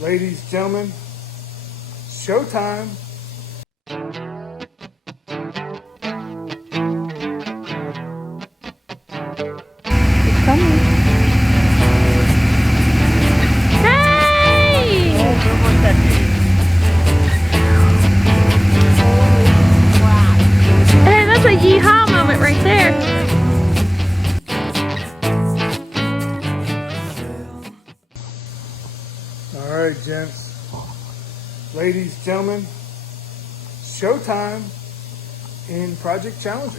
Ladies, gentlemen, showtime. It's coming. Hey! Hey, that's a yeehaw moment right there. All right, gents. Ladies, gentlemen, showtime in Project Challenger.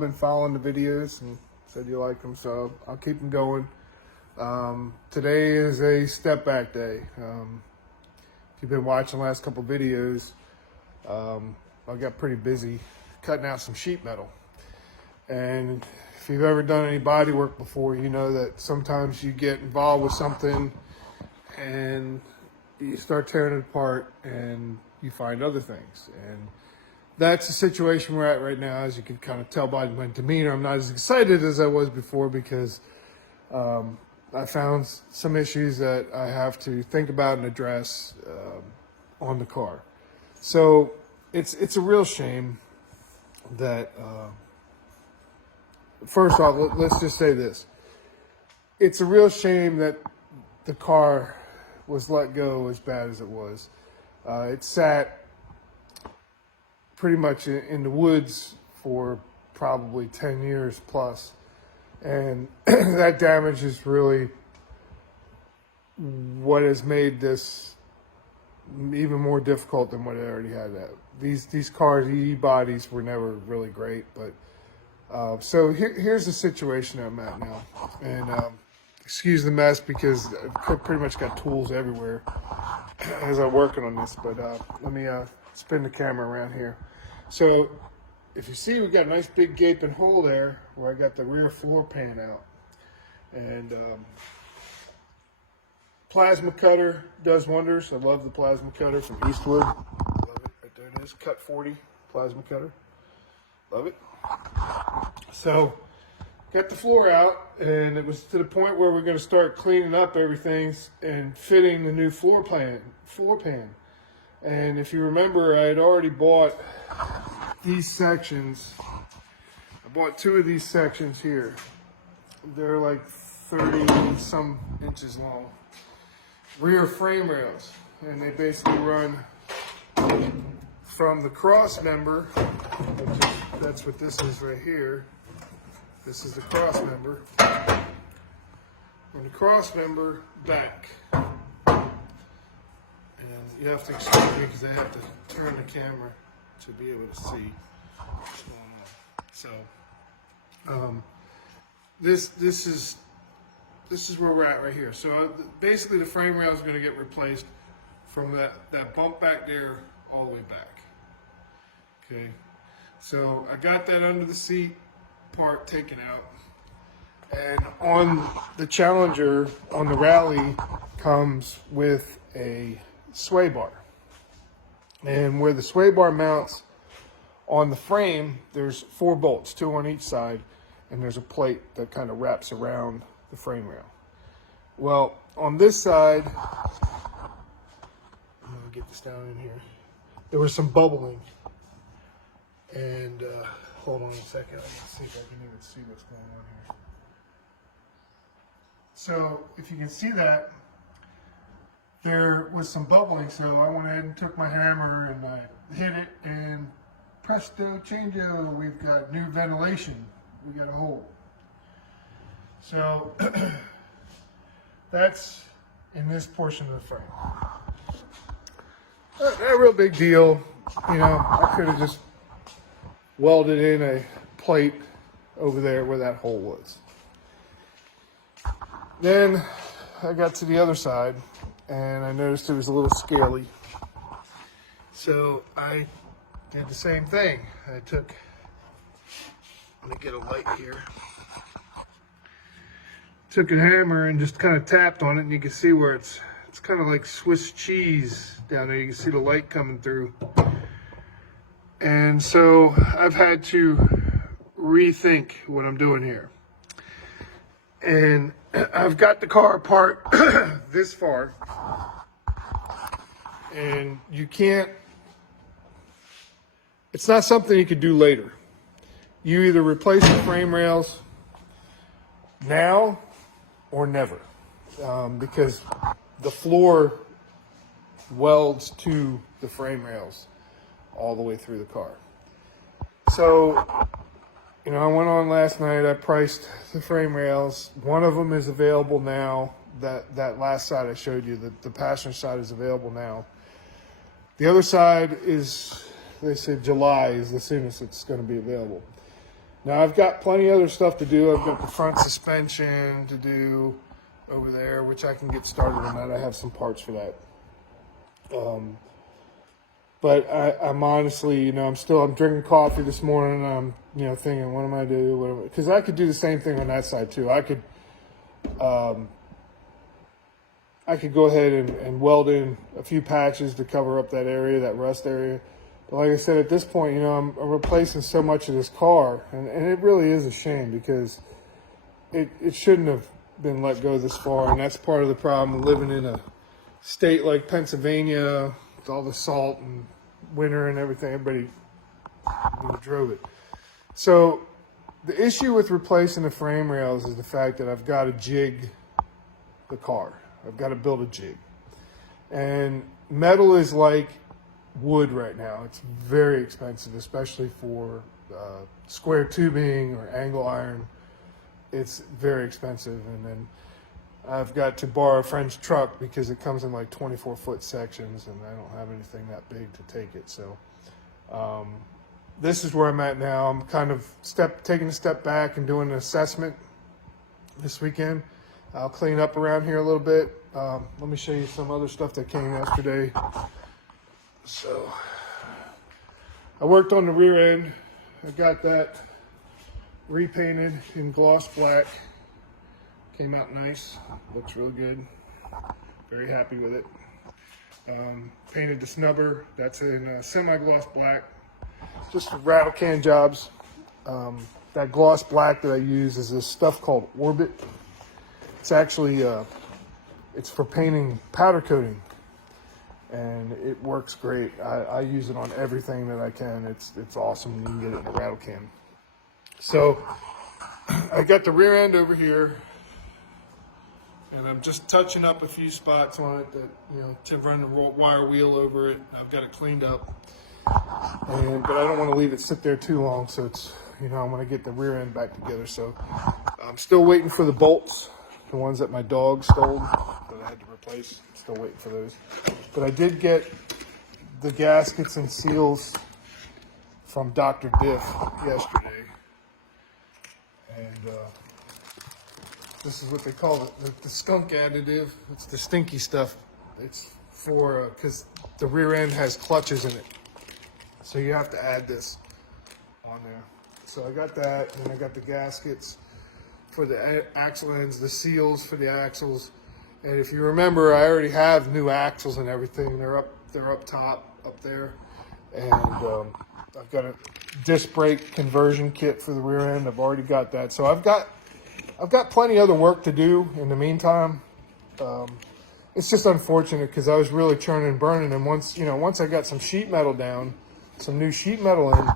Been following the videos and said you like them, so I'll keep them going. Today is a step back day. If you've been watching the last couple videos, I got pretty busy cutting out some sheet metal. And if you've ever done any body work before, you know that sometimes you get involved with something and you start tearing it apart and you find other things. And that's the situation we're at right now. As you can kind of tell by my demeanor, I'm not as excited as I was before because I found some issues that I have to think about and address on the car. So it's a real shame that, first off, let's just say this. It's a real shame that the car was let go as bad as it was. It sat pretty much in the woods for probably 10 years plus. And that damage is really what has made this even more difficult than what it already had. These cars, e-bodies, were never really great. But so here's the situation I'm at now. And excuse the mess because I've pretty much got tools everywhere as I'm working on this. But let me spin the camera around here. So if you see, we got a nice big gaping hole there where I got the rear floor pan out. And plasma cutter does wonders. I love the plasma cutter from Eastwood. Love it. Right there it is. Cut 40 plasma cutter. Love it. So got the floor out, and it was to the point where we're going to start cleaning up everything and fitting the new floor pan. And if you remember, I had already bought these sections. I bought two of these sections here. They're like 30 some inches long. Rear frame rails. And they basically run from the cross member, that's what this is right here. This is the cross member. From the cross member back. And you have to excuse me because I have to turn the camera to be able to see what's going on. So, this is where we're at right here. So basically, the frame rail is going to get replaced from that bump back there all the way back. Okay, so I got that under the seat part taken out, and on the Challenger, on the Rally, comes with a sway bar. And where the sway bar mounts on the frame, there's 4 bolts, 2 on each side, and there's a plate that kind of wraps around the frame rail. Well, on this side, I'm gonna get this down in here. There was some bubbling, and hold on a second. Let me see if I can even see what's going on here. So if you can see that, there was some bubbling, so I went ahead and took my hammer and I hit it, and presto changeo, we've got new ventilation. We got a hole. So that's in this portion of the frame. Not a real big deal. You know, I could have just welded in a plate over there where that hole was. Then I got to the other side and I noticed it was a little scaly. So I did the same thing. Let me get a light here. Took a hammer and just kind of tapped on it, and you can see where it's kind of like Swiss cheese down there. You can see the light coming through. And so I've had to rethink what I'm doing here. And I've got the car apart this far, and you can't, it's not something you could do later. You either replace the frame rails now or never, because the floor welds to the frame rails all the way through the car. So, you know, I went on last night, I priced the frame rails. One of them is available now. That last side I showed you, the passenger side is available now. The other side is, they said July is the soonest it's going to be available. Now I've got plenty of other stuff to do. I've got the front suspension to do over there, which I can get started on that. I have some parts for that. But I'm honestly, you know, I'm drinking coffee this morning. I'm, you know, thinking, what am I doing? Because I could do the same thing on that side too. I could go ahead and weld in a few patches to cover up that area, that rust area. But like I said, at this point, you know, I'm replacing so much of this car, and it really is a shame because it shouldn't have been let go this far, and that's part of the problem living in a state like Pennsylvania with all the salt and winter and everything. Everybody, you know, drove it. So the issue with replacing the frame rails is the fact that I've got to jig the car. I've got to build a jig. And metal is like wood right now. It's very expensive, especially for square tubing or angle iron. It's very expensive. And then I've got to borrow a friend's truck because it comes in like 24-foot sections, and I don't have anything that big to take it. So this is where I'm at now. I'm kind of taking a step back and doing an assessment this weekend. I'll clean up around here a little bit. Let me show you some other stuff that came yesterday. So I worked on the rear end. I got that repainted in gloss black. Came out nice. Looks real good. Very happy with it. Painted the snubber. That's in semi-gloss black. Just for rattle can jobs. That gloss black that I use is this stuff called Orbit. It's actually it's for painting powder coating, and it works great. I use it on everything that I can. It's awesome. You can get it in a rattle can. So I got the rear end over here, and I'm just touching up a few spots on it that, you know, to run the wire wheel over it. I've got it cleaned up, but I don't want to leave it sit there too long. So it's, you know, I want to get the rear end back together. So I'm still waiting for the bolts. The ones that my dog stole that I had to replace. I'm still waiting for those. But I did get the gaskets and seals from Dr. Diff yesterday. And this is what they call it, the skunk additive. It's the stinky stuff. It's for, because the rear end has clutches in it. So you have to add this on there. So I got that, and I got the gaskets for the axle ends, the seals for the axles. And if you remember, I already have new axles and everything. They're up top, up there. And I've got a disc brake conversion kit for the rear end. I've already got that. So I've got plenty of other work to do in the meantime. It's just unfortunate because I was really churning and burning. And once I got some sheet metal down, some new sheet metal in,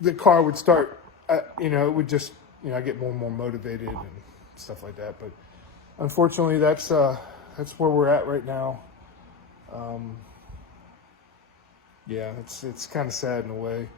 the car would start, it would just, I get more and more motivated and stuff like that. But unfortunately, that's where we're at right now. Yeah, it's kind of sad in a way.